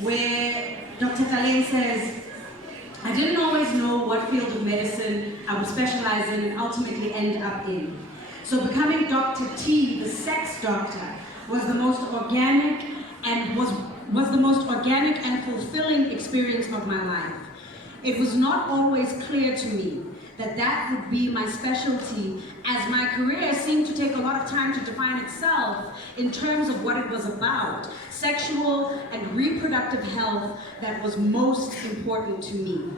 where Dr. Kalen says, I didn't always know what field of medicine I would specialize in and ultimately end up in. So becoming Dr. T, the sex doctor, was the most organic and was the most organic and fulfilling experience of my life. It was not always clear to me that that would be my specialty, as my career seemed to take a lot of time to define itself in terms of what it was about, sexual and reproductive health that was most important to me.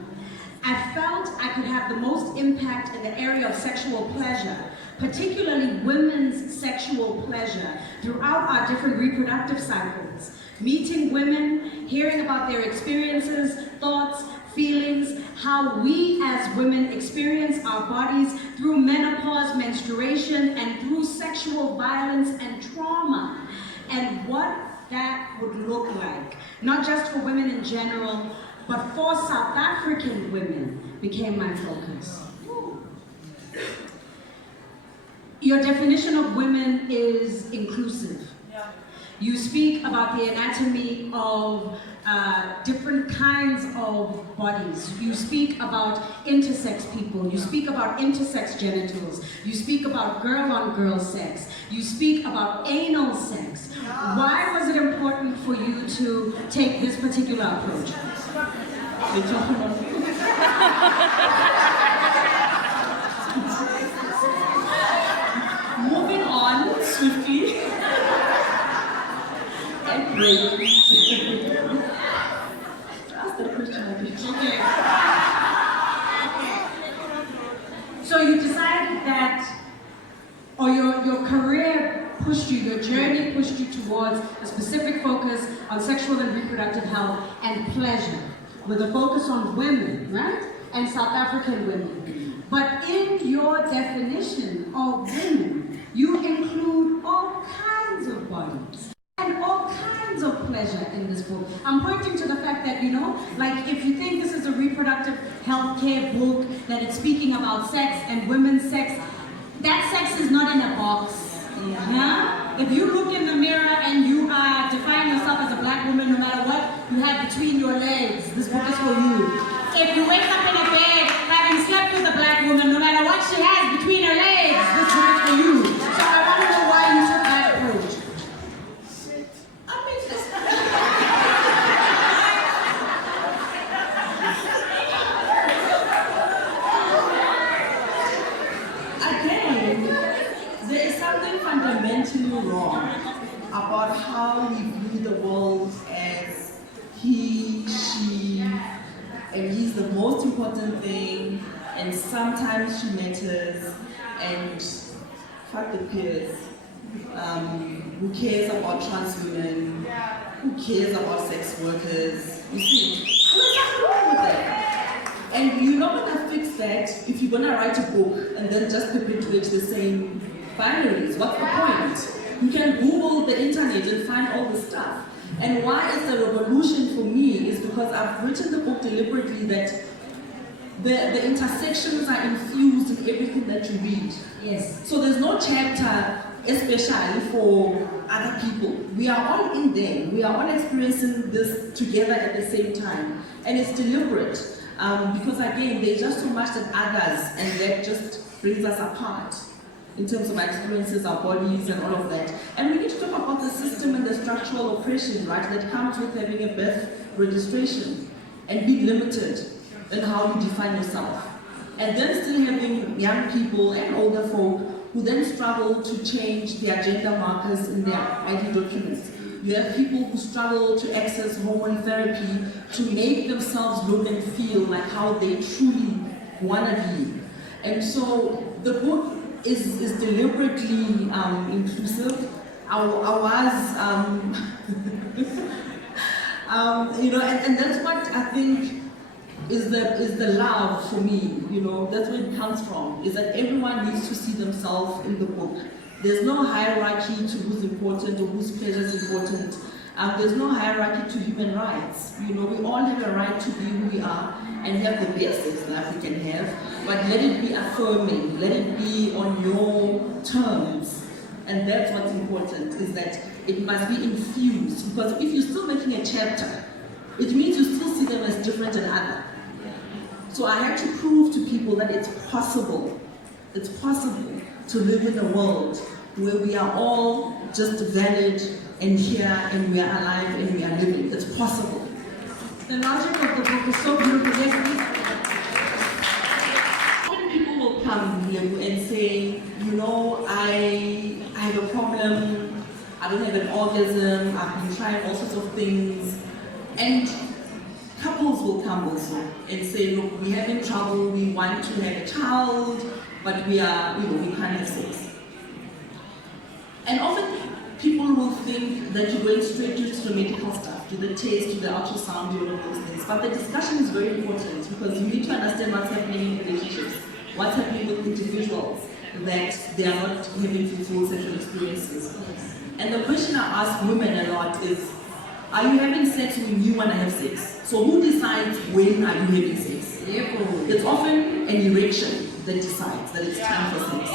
I felt I could have the most impact in the area of sexual pleasure, particularly women's sexual pleasure, throughout our different reproductive cycles. Meeting women, hearing about their experiences, thoughts, feelings, how we as women experience our bodies through menopause, menstruation, and through sexual violence and trauma, and what that would look like, not just for women in general, but for South African women, became my focus. Your definition of women is inclusive. You speak about the anatomy of different kinds of bodies. You speak about intersex people. You speak about intersex genitals. You speak about girl-on-girl sex. You speak about anal sex. Why was it important for you to take this particular approach? Moving on swiftly and bravely. Ask that question again. Okay. So you decided that, or your career pushed you, your journey pushed you towards a specific focus on sexual and reproductive health and pleasure, with a focus on women, right? And South African women. But in your definition of women, you include all kinds of bodies and all kinds of pleasure in this book. I'm pointing to the fact that, you know, like if you think this is a reproductive health care book, that it's speaking about sex and women's sex, that sex is not in a box. Yeah? If you look in the mirror and you define yourself as a black woman, no matter what you have between your legs, this book is for you. If you wake up in a bed having slept with a black woman, no matter what she has between her legs, this book is for you. So I want to know why you took that approach. Again, there is something fundamentally wrong about how we view the world as he, she, and he's the most important thing, and sometimes she matters, and fuck the peers. Who cares about trans women? Who cares about sex workers? You see, there's nothing wrong with that. And you're not gonna fix that if you're gonna write a book and then just perpetuate the same binaries. What's the point? You can Google the internet and find all the stuff. And why it's a revolution for me is because I've written the book deliberately that the intersections are infused in everything that you read. Yes. So there's no chapter especially for other people. We are all in there. We are all experiencing this together at the same time. And it's deliberate. Because again, there's just so much that others, and that just brings us apart in terms of our experiences, our bodies, and all of that. And we need to talk about the system and the structural oppression, right, that comes with having a birth registration and being limited in how you define yourself. And then still having young people and older folk who then struggle to change their gender markers in their ID documents. You have people who struggle to access hormone therapy to make themselves look and feel like how they truly want to be. And so the book is deliberately inclusive. I was, you know, and that's what I think is the love for me, you know, that's where it comes from, is that everyone needs to see themselves in the book. There's no hierarchy to who's important or whose pleasure is important. There's no hierarchy to human rights. You know, we all have a right to be who we are and have the best sex life we can have, but let it be affirming, let it be on your terms. And that's what's important, is that it must be infused, because if you're still making a chapter it means you still see them as different and other. So I had to prove to people that it's possible to live in a world where we are all just valid and here and we are alive and we are living. It's possible. The logic of the book is so beautiful. Yes, Often people will come and say, you know, I have a problem, I don't have an orgasm, I've been trying all sorts of things. And couples will come also and say, look, we're having trouble, we want to have a child, but we can't have sex. And often people will think that you're going straight to the medical stuff, to the test, to the ultrasound, all of those things. But the discussion is very important because you need to understand what's happening in relationships, what's happening with individuals, that they are not having fulfilled sexual experiences. And the question I ask women a lot is, are you having sex when you want to have sex? So who decides when are you having sex? It's often an erection that decides that it's time for sex.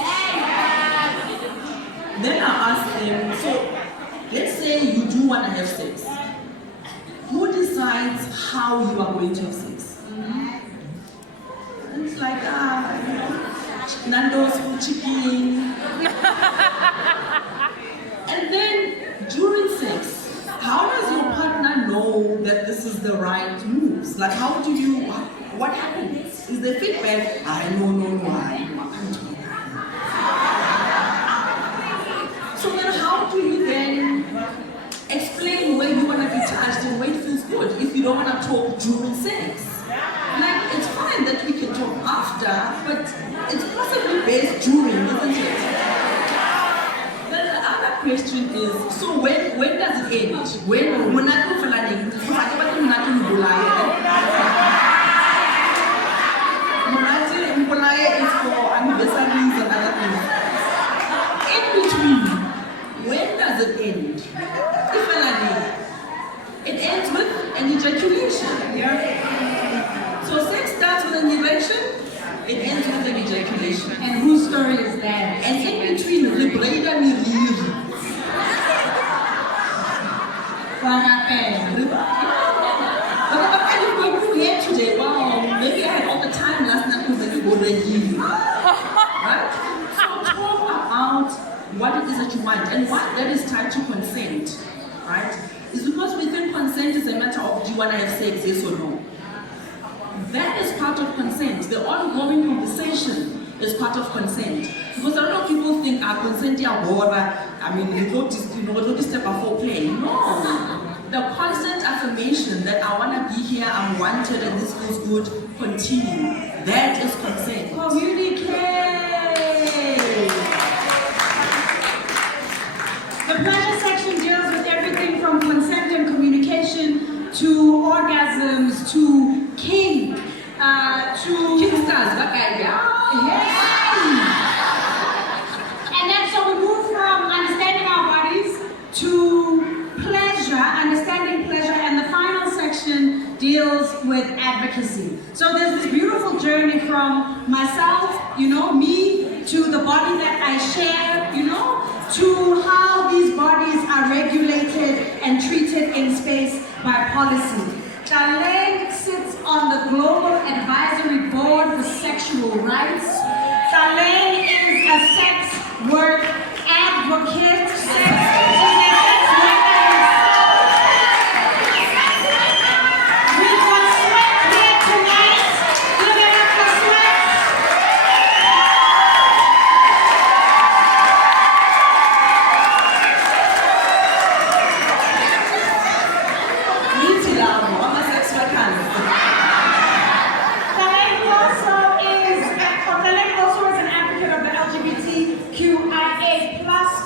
Then I ask them, so let's say you do want to have sex. Who decides how you are going to have sex? And it's like, Nando's for chicken. And then during sex, how does your partner know that this is the right moves? Like, how do you, what happens? Is there feedback? I no, I can't do that. So then how do you then explain where you want to be touched and where it feels good if you don't want to talk during sex? Like, it's fine that we can talk after, but it's possibly best during, isn't it? Question is, so when does it end? When I go for learning, is for anniversaries and other things. In between, when does it end? If it ends with an ejaculation. So sex starts with an erection, it ends with an ejaculation. and whose story is that? And in between, Libreda Miriri. Here today, wow, maybe I had all the time last night because I go right? So talk about what it is that you want and what that is tied to consent, right? It's because we think consent is a matter of do you want to have sex, yes or no? That is part of consent. The ongoing conversation is part of consent. Because a lot of people think consent is you go to step before play. No. The constant affirmation that I want to be here, I'm wanted, and this feels good, continue. That is consent. Communicate! The pleasure section deals with everything from consent and communication to orgasms to king, to Kickstars, and then so we move from understanding our bodies to pleasure, understanding pleasure, and the final section deals with advocacy. So there's this beautiful journey from myself, me, to the body that I share, to how these bodies are regulated and treated in space by policy. Tlaleng sits on the Global Advisory Board for Sexual Rights. Tlaleng is a sex work advocate.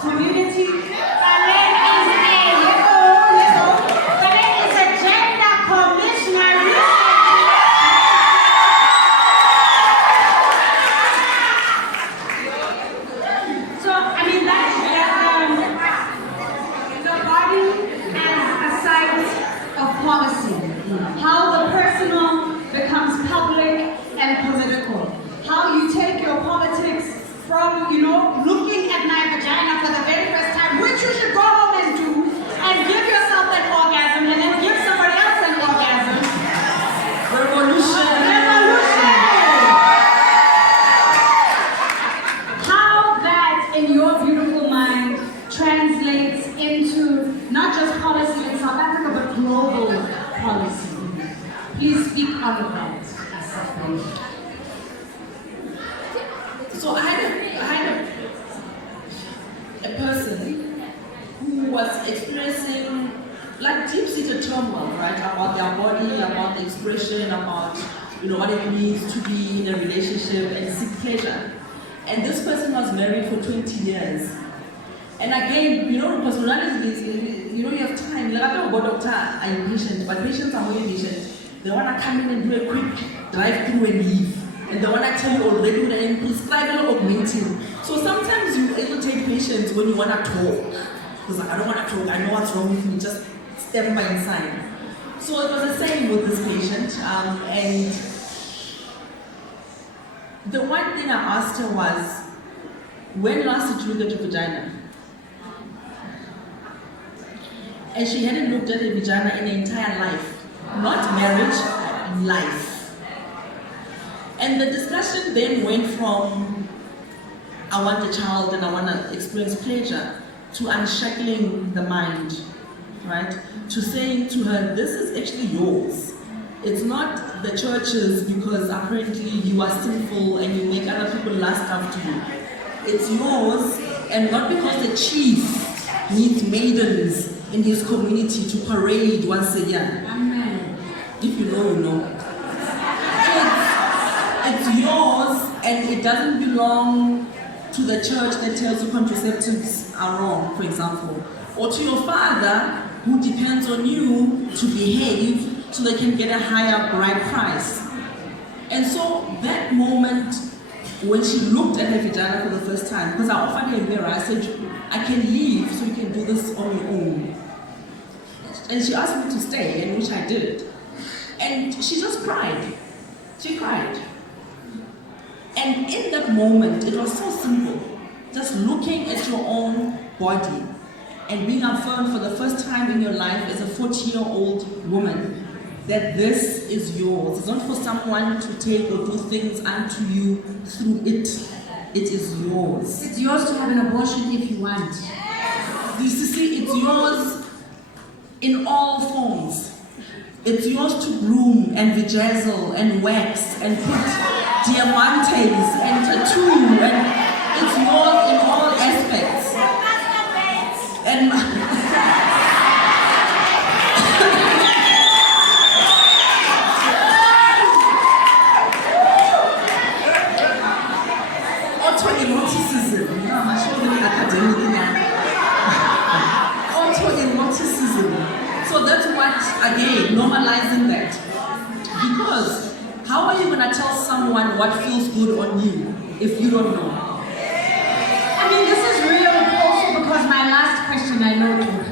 Community, policy. Please speak on that. So I had a person who was experiencing like deep-seated turmoil, right, about their body, about the expression, about what it means to be in a relationship and seek pleasure. And this person was married for 20 years. And again, because you have time. Like, I don't know about doctor, I'm patient, but patients are more patient. They want to come in and do a quick drive-through and leave. And they want to tell you already and prescribe a lot of meeting. So sometimes you take patients when you want to talk. Because I don't want to talk, I know what's wrong with me, just step by inside. So it was the same with this patient. And the one thing I asked her was, when last did you look at your vagina? And she hadn't looked at her vagina in her entire life. Not marriage, life. And the discussion then went from, I want a child and I want to experience pleasure, to unshackling the mind, right? To saying to her, this is actually yours. It's not the church's, because apparently you are sinful and you make other people lust after you. It's yours, and not because the chief needs maidens in his community to parade once a year. Amen. If you know, you know. It's yours, and it doesn't belong to the church that tells you contraceptives are wrong, for example. Or to your father, who depends on you to behave so they can get a higher bride price. And so that moment, when she looked at her vagina for the first time, because I offered her a mirror, I said, I can leave so you can do this on your own. And she asked me to stay, and which I did. And she just cried. She cried. And in that moment, it was so simple. Just looking at your own body and being affirmed for the first time in your life as a 40-year-old woman that this is yours. It's not for someone to take or do things unto you through it. It is yours. It's yours to have an abortion if you want. You see, it's yours in all forms. It's yours to groom and bedazzle and wax and put diamantes and tattoo, and it's yours in all aspects. And autoeroticism, I'm sure the academic autoeroticism. So that's what, again, normalizing that. Because how are you going to tell someone what feels good on you if you don't know? I mean, this is real also because my last question I know to Fine.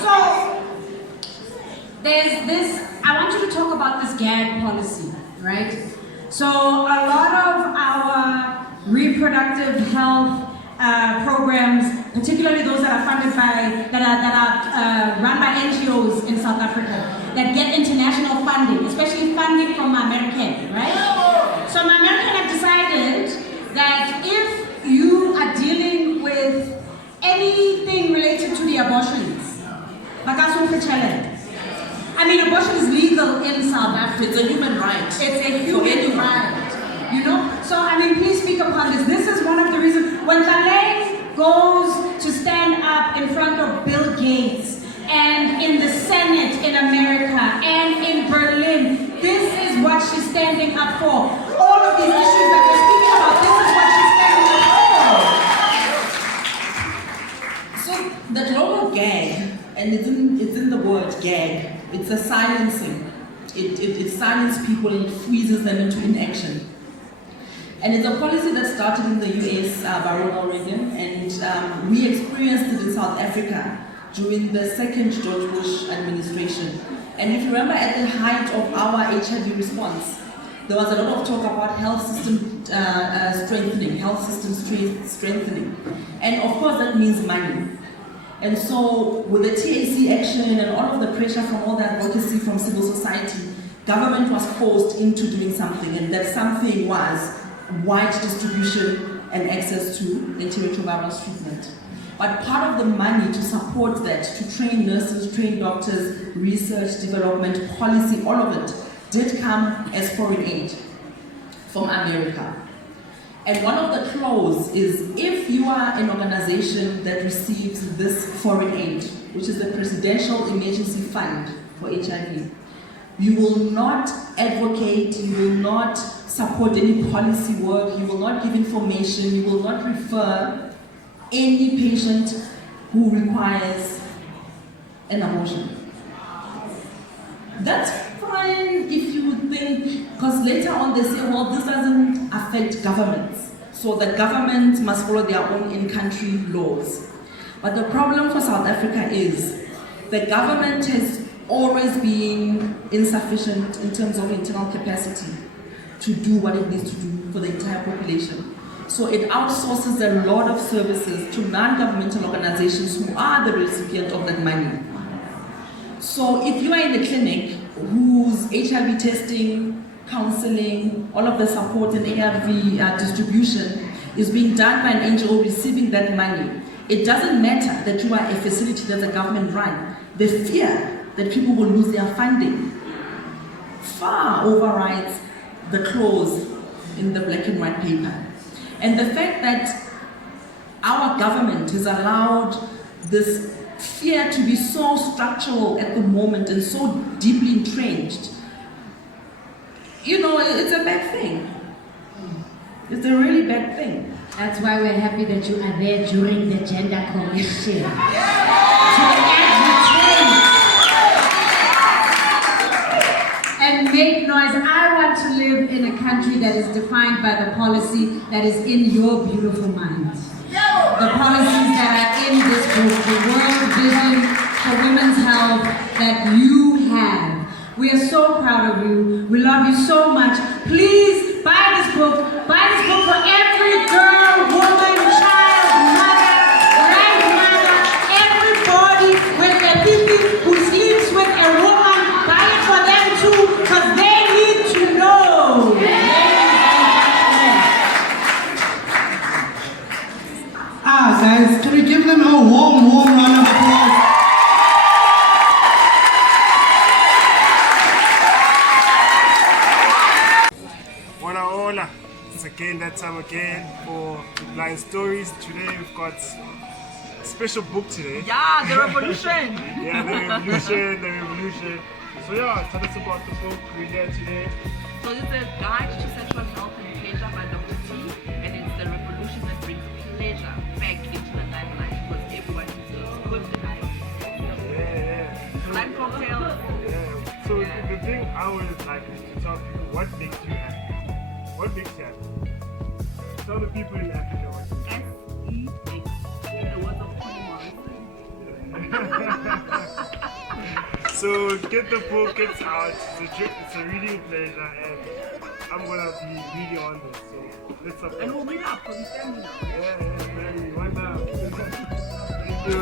So there's this, I want you to talk about this gag policy, right? So a lot of our reproductive health programs, particularly those that are funded by, that are run by NGOs in South Africa, that get international funding, especially funding from American, right? So American have decided that if you are dealing with anything related to the abortions, I mean, abortion is legal in South Africa. It's a human right. It's a human right. So I mean, please speak upon this. This is one of the reasons when Khaled goes to stand up in front of Bill Gates and in the Senate in America and in Berlin, this is what she's standing up for. All of these issues that we're speaking about, this is what she's standing up for. So the global gag, and it's in the word gag, it's a silencing. It silences people and it freezes them into inaction. And it's a policy that started in the US by Ronald Reagan, and we experienced it in South Africa during the second George Bush administration. And if you remember, at the height of our HIV response, there was a lot of talk about health system strengthening. And of course that means money. And so with the TAC action and all of the pressure from all that advocacy from civil society, government was forced into doing something, and that something was wide distribution and access to antiretroviral treatment. But part of the money to support that, to train nurses, train doctors, research, development, policy, all of it, did come as foreign aid from America. And one of the clauses is if you are an organization that receives this foreign aid, which is the Presidential Emergency Fund for HIV, you will not advocate, you will not support any policy work, you will not give information, you will not refer any patient who requires an abortion. That's fine if you think, because later on they say, well, this doesn't affect governments, so the government must follow their own in-country laws. But the problem for South Africa is the government has always been insufficient in terms of internal capacity to do what it needs to do for the entire population. So it outsources a lot of services to non-governmental organizations who are the recipient of that money. So if you are in a clinic whose HIV testing, counseling, all of the support and ARV distribution is being done by an NGO receiving that money, it doesn't matter that you are a facility that's a government run. The fear that people will lose their funding far overrides the clause in the black and white paper. And the fact that our government has allowed this fear to be so structural at the moment and so deeply entrenched, you know, it's a bad thing. It's a really bad thing. That's why we're happy that you are there during the gender commission. To advocate and make noise. I want to live in a country that is defined by the policy that is in your beautiful mind. The policies that are in this book, the World Vision for Women's Health that you have. We are so proud of you. We love you so much. Please buy this book. Buy this book for every girl, woman, child, mother, grandmother, everybody with a baby who sleeps with a woman. Buy it for them too, because they need to know. Guys, can we give them a warm round of applause? Hola, it's again that time again for Blind Stories. Today we've got a special book today. Yeah, the revolution. Yeah, the revolution. So yeah, tell us about the book we're here today. So this is a guide to sexual health and pleasure by Dr. T, and it's the revolution that brings pleasure back into the limelight because everyone deserves good life. Yeah. Blind cocktail. Yeah. So the thing I always like is to tell people what makes you happy. What makes you happy? Tell the people in Africa what makes you happy. S-E-X. In the words of Toni Morrison. So get the book, it's out. It's a reading pleasure, and I'm gonna be reading on this. So let's up. And we'll meet up because we're family now. Yeah, very. One now. Thank you.